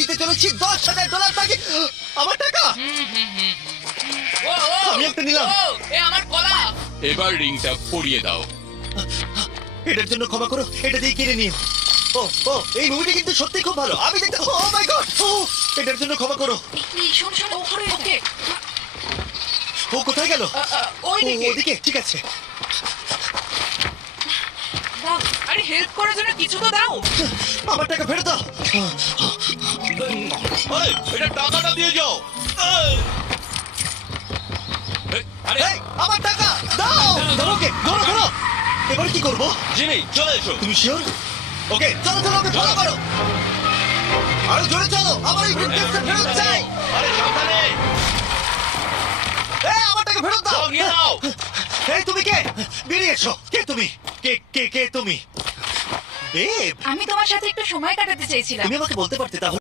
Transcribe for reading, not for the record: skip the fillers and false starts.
দিতে চলেছি $10,000 তাকে। আমার টাকা ও ও আমি একটা নিলাম। ও, এ আমার কলা। এবার রিংটা পরিয়ে দাও। এটার জন্য ক্ষমা করো, এটা দিয়ে কিনে নিও। ও ও এই মুভিটা কিন্তু সত্যি খুব ভালো। আমি দেখতে ও মাই গড, ও এটার জন্য ক্ষমা করো। এই শোন শোন ওখানে ওকে ও কোথায় গেল? ওইদিকে ওদিকে, ঠিক আছে। দাও, আরে হেল্প করার জন্য কিছু তো দাও। আমার টাকা ফেরত দাও। এই, এটা টাকাটা দিয়ে যাও। এই, আরে এই, আমার টাকা দাও। ধরো ওকে, ধরো ধরো। এবার কি করবো? জিমি চলে এসো। তুমি শিওর? ওকে চলো চলো, ওকে ফলো করো। আরো জোরে চলো, আমার এই ব্রিফকেসটা ফেরত চাই। আরে সাবধানে। এই আমার টাকা ফেরত দাও। যাও, নিয়ে নাও। এই তুমি কে? বেরিয়ে এসো। কে তুমি? কে কে কে তুমি? বেব, আমি তোমার সাথে একটু সময় কাটাতে চাইছিলাম। তুমি আমাকে বলতে পারতে তাহলে